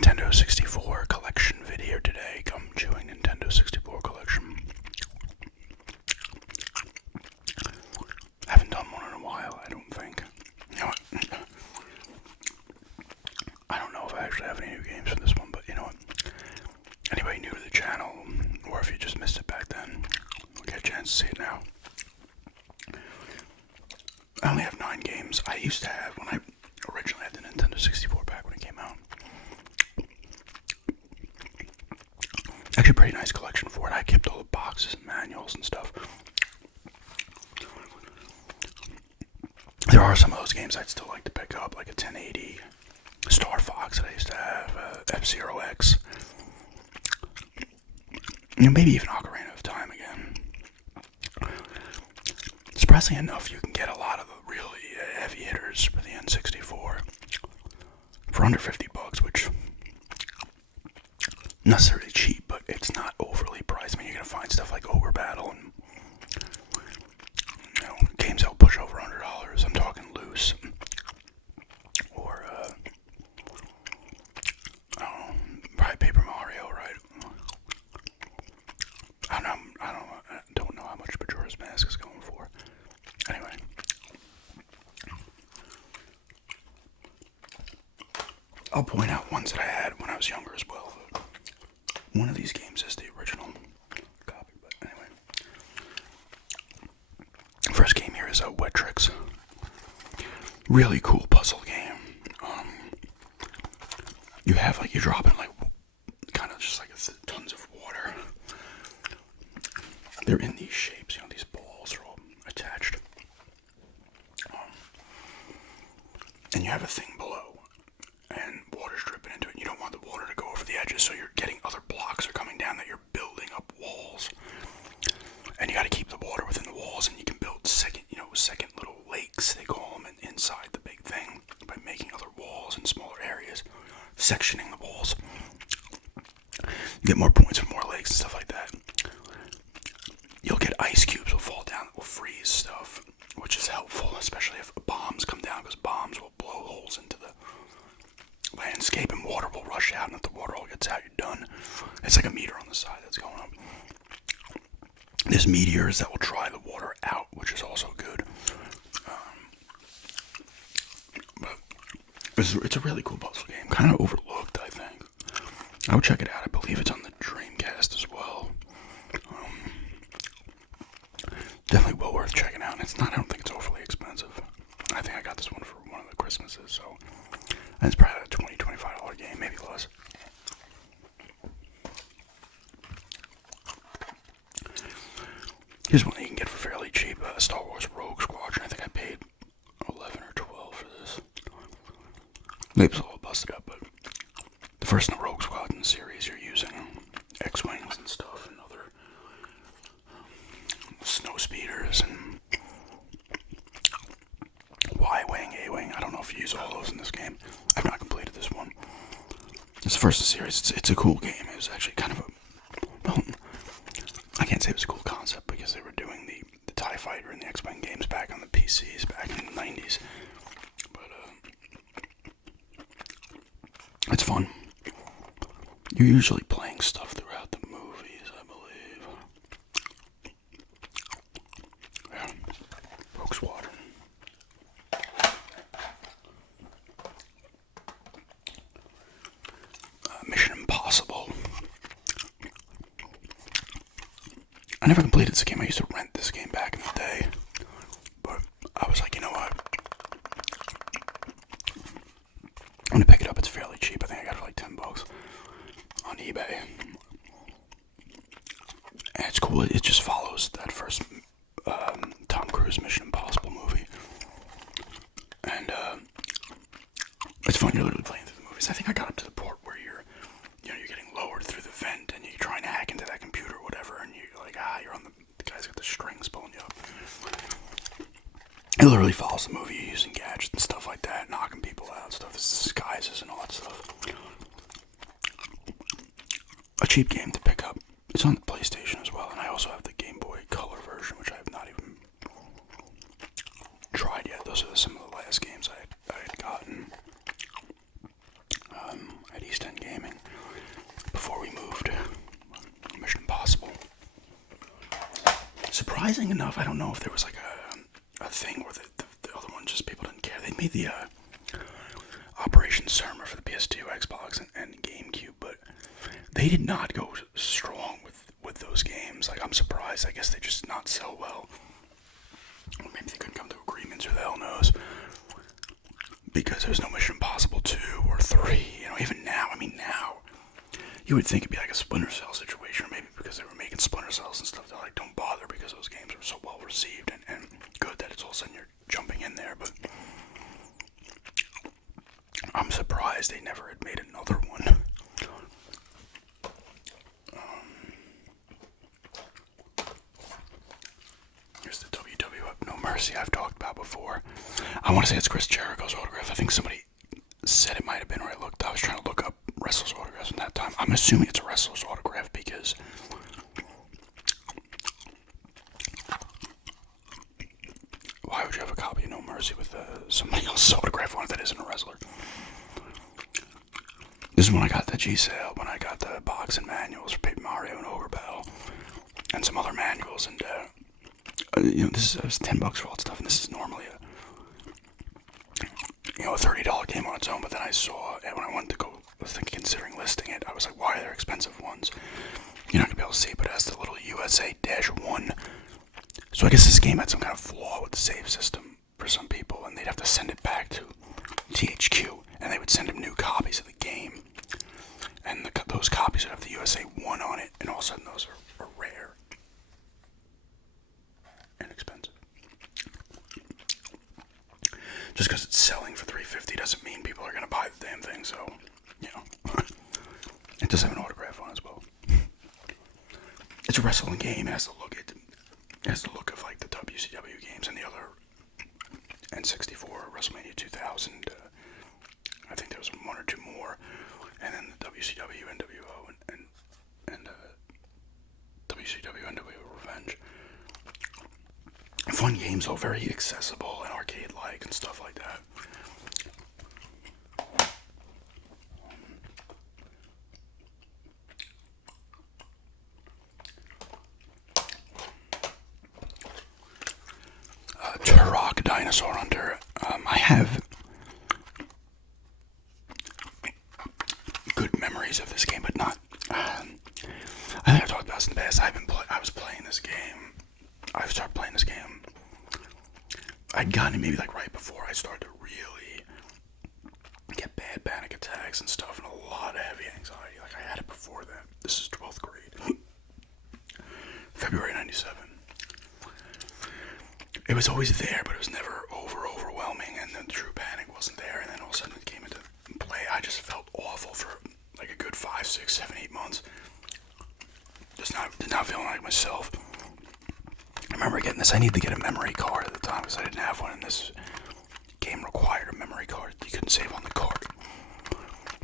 Nintendo 64 collection video today. Gum chewing Nintendo 64 collection. Haven't done one in a while, I don't think. You know what? I don't know if I actually have any new games for this one, but you know what? Anybody new to the channel, or if you just missed it back then, we'll get a chance to see it now. I only have 9 games. I used to have, when I originally had the Nintendo 64 back when it came out. Actually, pretty nice collection for it. I kept all the boxes and manuals and stuff. There are some of those games I'd still like to pick up, like a 1080, Star Fox that I used to have, F-Zero X. You know, maybe even Ocarina of Time again. Surprisingly enough, you can get a lot of the really heavy hitters for the N64 for under $50, which not necessarily cheap, but it's not overly priced. I mean, you're gonna find stuff like Ogre Battle and games that'll push over $100. I'm talking loose, or I don't know, probably Paper Mario, right? I don't know how much Majora's Mask is going for. Anyway, I'll point out ones that I had when I was younger as well. One of these games is the original copy, but anyway. First game here is Wetrix. Really cool puzzle game. You have you drop in kind of just tons of water. They're in these shapes, these balls are all attached. And you have a thing below, and water's dripping into it. You don't want the water to go over the edges, so you're getting other blocks are coming down that you're building up walls. And you got to keep the water within the walls, and you can build second little lakes, they call them, inside the big thing by making other walls in smaller areas, sectioning the walls. You get more points for more lakes and stuff like that. You'll get ice cubes will fall down that will freeze stuff, which is helpful, especially if bombs come down, because bombs will blow holes into the landscape and water will rush out, and if the water all gets out, you're done. It's like a meter on the side that's going up. There's meteors that will dry the water out, which is also good. But it's a really cool puzzle game, kind of overlooked, I think. I would check it out. I believe it's on the Dreamcast as well. Definitely well worth checking out. I don't think it's overly expensive. I think I got this one for one of the Christmases, so it's probably a $20, $25 game, maybe less. Here's one that you can get for fairly cheap, Star Wars Rogue Squadron. I think I paid $11 or $12 for this. Maybe it's a little busted up, but the first in the Rogue Squadron series, you're using X-Wings and stuff, and other snow speeders, and Y-Wing, A-Wing. I don't know if you use all those in this game. I've not completed this one. It's the first in the series. It's a cool game. It was actually kind of I can't say it was a cool concept because they were doing the TIE Fighter and the X-Wing games back on the PCs back in the 90s. But it's fun. You're usually playing stuff throughout the movies, I believe. Yeah. Rogue Squadron. Mission Impossible. I never completed this game. I used to rent this game back in the day. But I was like, you know what? I'm going to pick it up. It's fairly cheap. I think I got it for like $10 on eBay. And it's cool. It just follows that first Tom Cruise Mission Impossible movie. And it's fun. You're literally playing through the movies. I think I got up to the part where you're getting lowered through the vent and you're trying to hack into that computer or whatever, and you're like, you're on the guy's got the strings pulling you up. It literally follows the movie. You're using gadgets and stuff like that, knocking people out, stuff, disguises and all that stuff. A cheap game to pick up. It's on the PlayStation as well, and I also have the Game Boy Color version, which I have not even tried yet. Those are some of the last games I had gotten at East End Games. surprising enough, I don't know if there was like a thing where the other one just people didn't care. They made the Operation Surma for the PS2, Xbox, and GameCube, but they did not go strong with those games. Like, I'm surprised. I guess they just not sell well. Or maybe they couldn't come to agreements, who the hell knows. Because there's no Mission Impossible 2 or 3. You know, even now, now, you would think it'd be like a Splinter Cell situation, or maybe because they were making Splinter Cells and stuff, they're like, don't bother, because those games were so well received and good that it's all of a sudden you're jumping in there. But I'm surprised they never had made another one. Here's the WWF No Mercy I've talked about before. I want to say it's Chris Jericho's autograph. I think somebody said it might have been where I looked. I was trying to look up wrestlers' autographs from that time. I'm assuming it's a wrestler's autograph because why would you have a copy of No Mercy with somebody else's autograph on it that isn't a wrestler? This is when I got the G-Sale, when I got the boxing manuals for Paper Mario and Ogre Battle, and some other manuals, and this was $10 for all that stuff, and this is normally a $30 game on its own. But then I saw, and when I went to go considering listing it, I was like, why are there expensive ones? You're not gonna be able to see, but it has the little USA-1. So I guess this game had some kind of flaw with the save system for some people, and they'd have to send it back to THQ, and they would send them new copies of the game, and those copies would have the USA-1 on it, and all of a sudden those are rare and expensive. Just because it's selling for $350 doesn't mean people are going to buy the damn thing, so, it does have an autograph on it as well. It's a wrestling game. It has the look of like the WCW games and the other N64, WrestleMania 2000. I think there was one or two more, and then the WCW, NWO, and WCW, NWO Revenge. Fun games, though, very accessible and arcade-like and stuff like that. Turok, Dinosaur Hunter. I have good memories of this game, but not. I think I've talked about this in the past. I was playing this game. I started playing this game. I'd gotten it maybe like right before I started to really get bad panic attacks and stuff, and a lot of heavy anxiety. Like, I had it before that. This is 12th grade. February 97. It was always there, but it was never overwhelming, and the true panic wasn't there, and then all of a sudden it came into play. I just felt awful for like a good 5, 6, 7, 8 months. Did not feeling like myself. I remember getting this. I needed to get a memory card at the time because I didn't have one, and this game required a memory card. You couldn't save on the card.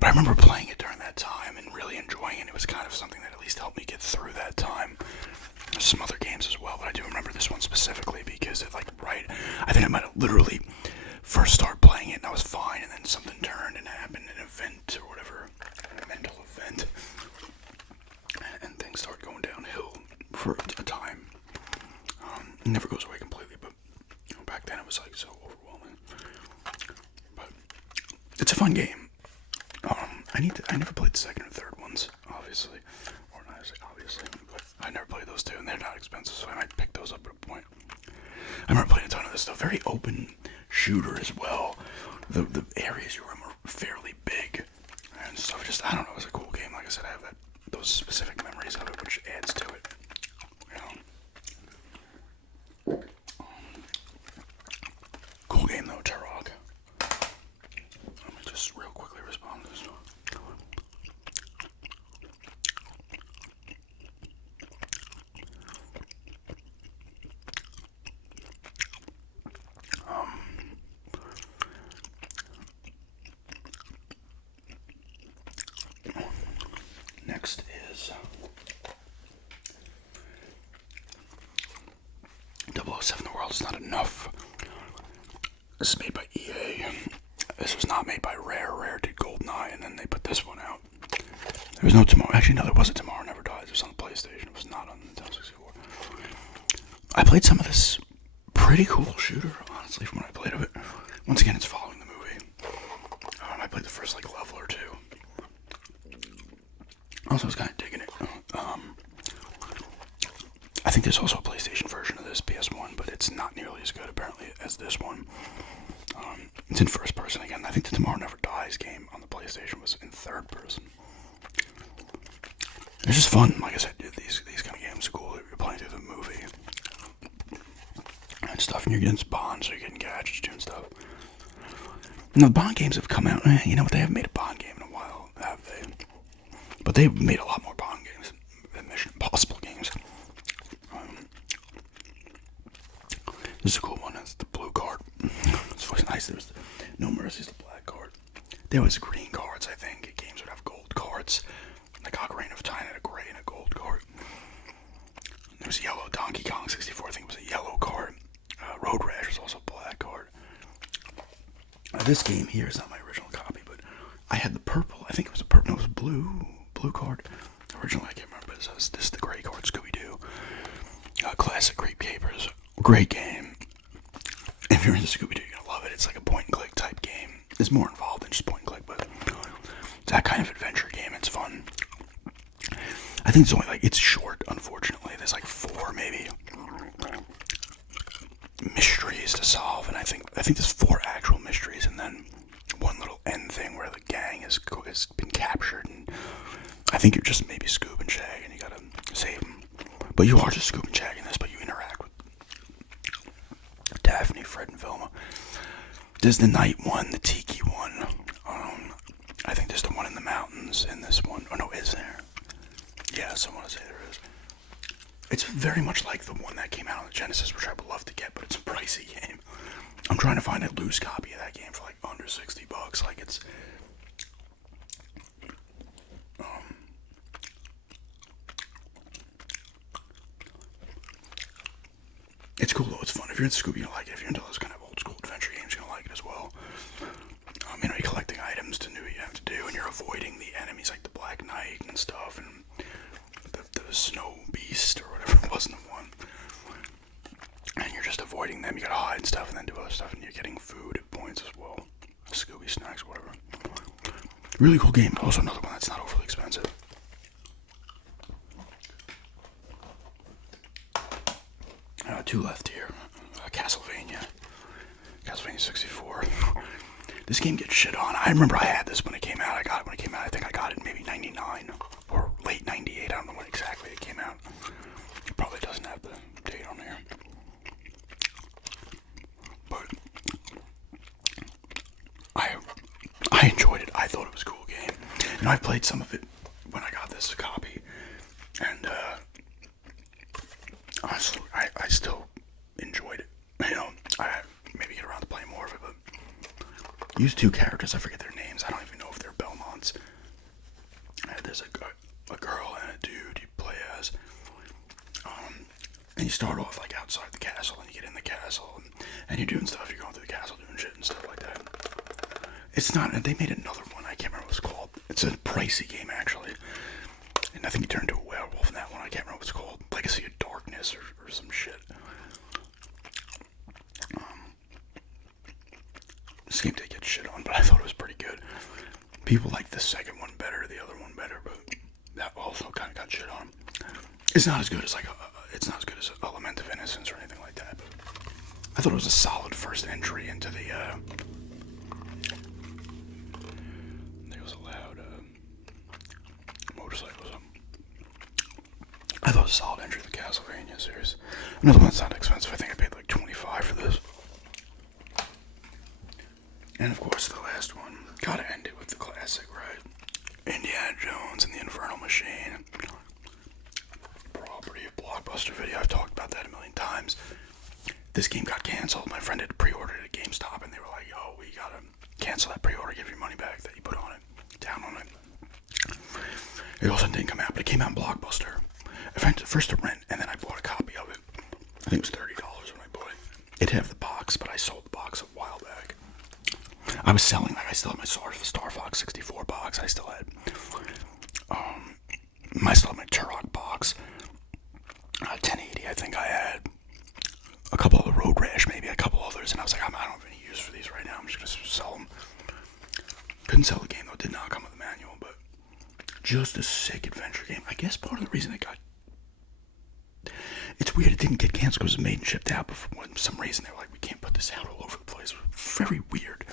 But I remember playing it during that time and really enjoying it. It was kind of something that at least helped me get through that time. There's some other games as well, but I do remember this one specifically because it, I think I might have literally first started playing it and I was fine, and then something turned and happened, an event or whatever, a mental event, and things started going downhill for a time. It never goes away completely, but back then it was like so overwhelming. But it's a fun game. I never played the second or third ones, obviously. Or not obviously, but I never played those two, and they're not expensive, so I might pick those up at a point. I remember playing a ton of this stuff. Very open shooter as well. The areas you're in were fairly big and stuff. Just, I don't know, it was a cool game. Like I said, I have those specific memories of it, which adds to it. Cool game though, Turok. Let me just real quickly respond to this. Next is 007 The World Is Not Enough. This is made by EA. This was not made by Rare. Rare did GoldenEye, and then they put this one out. There was no Tomorrow. Actually, no, there was a Tomorrow Never Dies. It was on the PlayStation. It was not on the Nintendo 64. I played some of this pretty cool shooter, honestly, from what I played of it. Once again, it's following the movie. I played the first like level or two. Also, I was kind of digging it. I think there's also a PlayStation version of this, PS1, but it's not nearly as good, apparently, as this one. It's in first person again. I think the Tomorrow Never Dies game on the PlayStation was in third person. It's just fun. Like I said, these kind of games are cool. You're playing through the movie and stuff, and you're getting Bond, so you're getting gadgets, doing stuff. Now, the Bond games have come out. You know what? They haven't made a Bond game in a while, have they? But they've made a lot more Bond games than Mission Impossible games. This is a cool one. It's the blue card. It's always nice. There's No Mercy's the black card. There was green cards, I think. Games would have gold cards. Like Ocarina of Time had a gray and a gold card. There was yellow. Donkey Kong 64, I think, was a yellow card. Road Rash was also a black card. This game here is not my original copy, but I had the purple. I think it was a purple. No, it was a blue card. Originally, I can't remember. But this is the gray card, Scooby-Doo. Classic Creep Capers. Great game. If you're into Scooby-Doo, you're gonna love it. It's like a point-and-click type game. It's more involved than just point-and-click, but it's that kind of adventure game. It's fun. I think it's only it's short, unfortunately. There's like 4 maybe mysteries to solve, and I think there's 4 actual mysteries, and then one little end thing where the gang has been captured, and I think you're just maybe Scoob and Shag, and you gotta save them. But you are just Scoob and Shag in this, but you interact with Daphne, Fred, and Velma. There's the night one, the tiki one. I think there's the one in the mountains in this one. Oh no, is there? Yes, I want to say there is. It's very much like the one that came out on the Genesis, which I would love to get, but it's a pricey game. I'm trying to find a loose copy of that game for like under $60. Like it's it's cool though. It's fun. If you're into Scooby, you'll like it. If you're into those kind of old school adventure games, you're gonna like it as well. You're collecting items to do what you have to do, and you're avoiding the enemies like the Black Knight and stuff, and the Snow Beast or whatever it was in the one. And you're just avoiding them. You gotta hide and stuff, and then do other stuff, and you're getting food at points as well. Scooby snacks, whatever. Really cool game. Also another one that's not overly expensive. Two left here. Castlevania 64. This game gets shit on. I remember I had this when it came out. I got it when it came out. I think I got it in maybe 99 or late 98. I don't know when exactly it came out. It probably doesn't have the date on there. But I enjoyed it. I thought it was a cool game. And I played some of it when I got this copy. And honestly, I still enjoyed it. I maybe get around to playing more of it, but use 2 characters. I forget their names. I don't even know if they're Belmonts. There's a girl and a dude you play as. And you start off like outside the castle, and you get in the castle, and you're doing stuff. You're going through the castle doing shit and stuff like that. It's not. They made another one. I can't remember what it's called. It's a pricey game actually, and I think you turn into a werewolf in that one. I can't remember what it's called. Legacy of Darkness or some shit. This game did get shit on, but I thought it was pretty good. People like the second one better, the other one better, but that also kind of got shit on. It's not as good as it's not as good as Element of Innocence or anything like that. But I thought it was a solid first entry into the. There was a loud motorcycles. I thought it was a solid entry to the Castlevania series. Another one that's not expensive. I think I paid like $25 for this. And of course, the last one. Gotta end it with the classic, right? Indiana Jones and the Infernal Machine. Property of Blockbuster Video. I've talked about that a million times. This game got canceled. My friend had pre-ordered it at GameStop, and they were like, "Yo, we gotta cancel that pre-order. Give your money back that you put on it, down on it." It also didn't come out, but it came out in Blockbuster. I went first to rent, and then I bought a copy of it. I think it was $30 when I bought it. It didn't have the box, but I sold the box a while back. I was selling, I still had my Star Fox 64 box. I still had, I still had my Turok box. 1080, I think I had. Road Rash, maybe a couple others, and I was like, I don't have any use for these right now. I'm just gonna sell them. Couldn't sell the game though. Did not come with a manual, but just a sick adventure game. I guess part of the reason it got, it's weird it didn't get canceled because it was made and shipped out, but for some reason they were like, we can't put this out all over the place. It was very weird.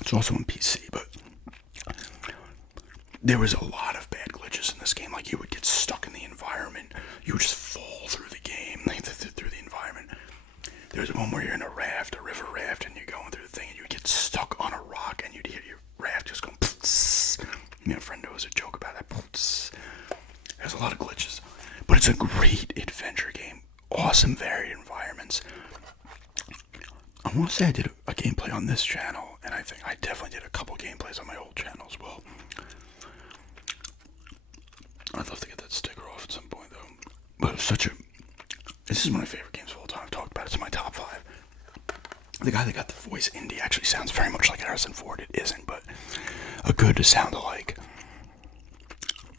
It's also on PC, but there was a lot of bad glitches in this game. Like, you would get stuck in the environment. You would just fall through the game, like through the environment. There's one where you're in a river raft, and you're going through the thing, and you would get stuck on a rock, and you'd hear your raft just going, pfft. Me and a friend knows a joke about that. Pfft. There's a lot of glitches, but it's a great adventure game. Awesome varied environments. I want to say I did a gameplay on this channel, and I think I definitely did a couple gameplays on my old channel as well. I'd love to get that sticker off at some point, though. But it's this is one of my favorite games of all time. I've talked about it. It's in my top 5. The guy that got the voice Indy actually sounds very much like Harrison Ford. It isn't, but a good sound alike.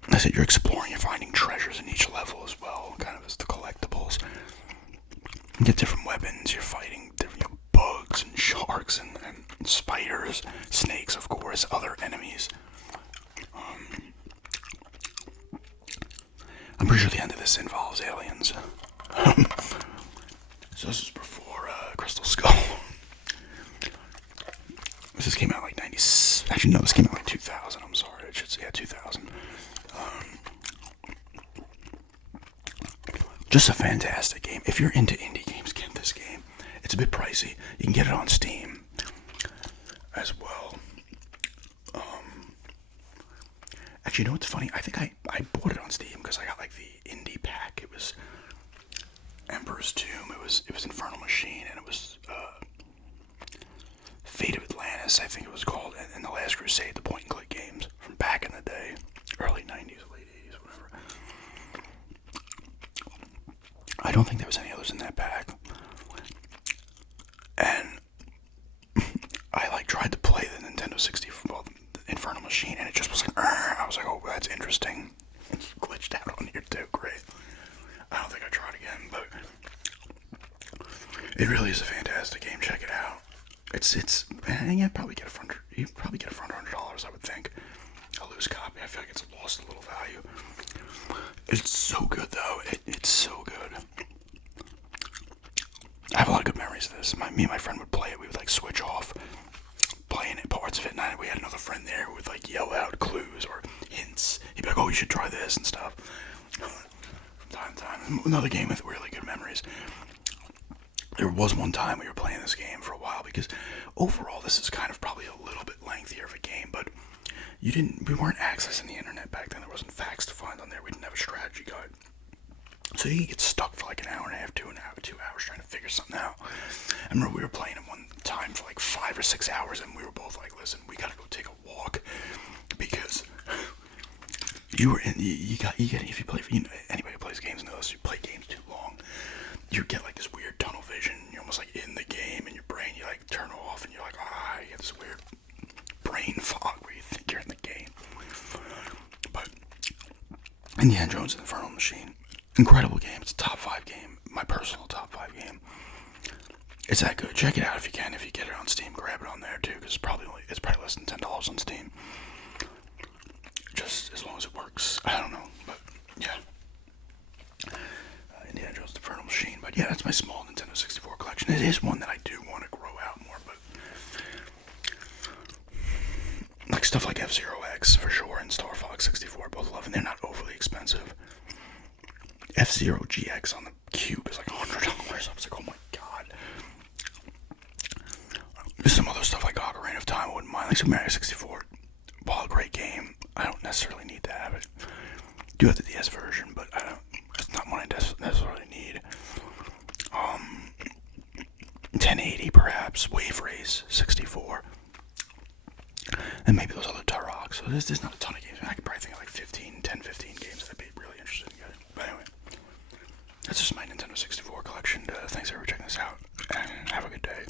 I said you're exploring, you're finding treasures in each level as well, kind of as the collectibles. You get different weapons, you're fighting different bugs and sharks and spiders, snakes, of course, other enemies. I'm pretty sure the end of this involves aliens. So this was before Crystal Skull. This came out like 90. Actually, no, this came out like 2000. I'm sorry. I should say, yeah, 2000. Just a fantastic game. If you're into indie games, get this game. It's a bit pricey. You can get it on Steam as well. Actually, you know what's funny? I think I bought it on Steam because I got like the indie pack. It was Emperor's Tomb. It was Infernal Machine, and it was Fate of Atlantis, I think it was called, and The Last Crusade, the point-and-click games from back in the day, early 90s, late 80s, whatever. I don't think there was any others in that pack. And I tried to play the Nintendo 64, well, the Infernal Machine, and it just was like, I was like, oh, that's interesting. It's glitched out on here too, great. I don't think I tried again, but it really is a fantastic game. Check it out. And you probably get it for $100, I would think. A loose copy. I feel like it's lost a little value. It's so good though. It's so good. I have a lot of good memories of this. Me and my friend would play it. We would switch off playing it, parts of it, and we had another friend there who would yell out clues or hints. He'd be like, oh, you should try this and stuff. From time to time. Another game with really good memories. There was one time we were playing this game for a while because overall this is kind of probably a little bit lengthier of a game, but we weren't accessing the internet back then. There wasn't facts to find on there. We didn't have a strategy guide. So you get stuck for an hour and a half, 2 hours trying to figure something out. I remember we were playing it one time for 5 or 6 hours, and we were both like, listen, we gotta go take a walk because if you play, anybody who plays games knows, you play games too long, you get this weird tunnel vision. You're almost in the game, and your brain, you turn off, and you're like, you get this weird brain fog where you think you're in the game. But Indiana Jones and the Infernal Machine, incredible game. It's a top 5 game, my personal top 5 game. It's that good. Check it out if you can. If you get it on Steam, grab it on there too, because it's probably less than $10 on Steam. Just as long as it works. I don't know, but yeah. Indiana Jones, the Infernal Machine. But yeah, that's my small Nintendo 64 collection. It is one that I do want to grow out more, but stuff like F-Zero X for sure and Star Fox 64, both love, and they're not overly expensive. F-Zero GX on the Cube is $100. I was like, oh my god. There's some other stuff like Ocarina of Time I wouldn't mind. Super Mario 64, while a great game, I don't necessarily need to have it. I do have the DS version, but it's not one I necessarily need. 1080 perhaps, Wave Race 64, and maybe those other Turok. So there's not a ton of games. I could probably think of 15 games that I'd be really interested in getting. But anyway, that's just my Nintendo 64 collection. Thanks for checking this out, and have a good day.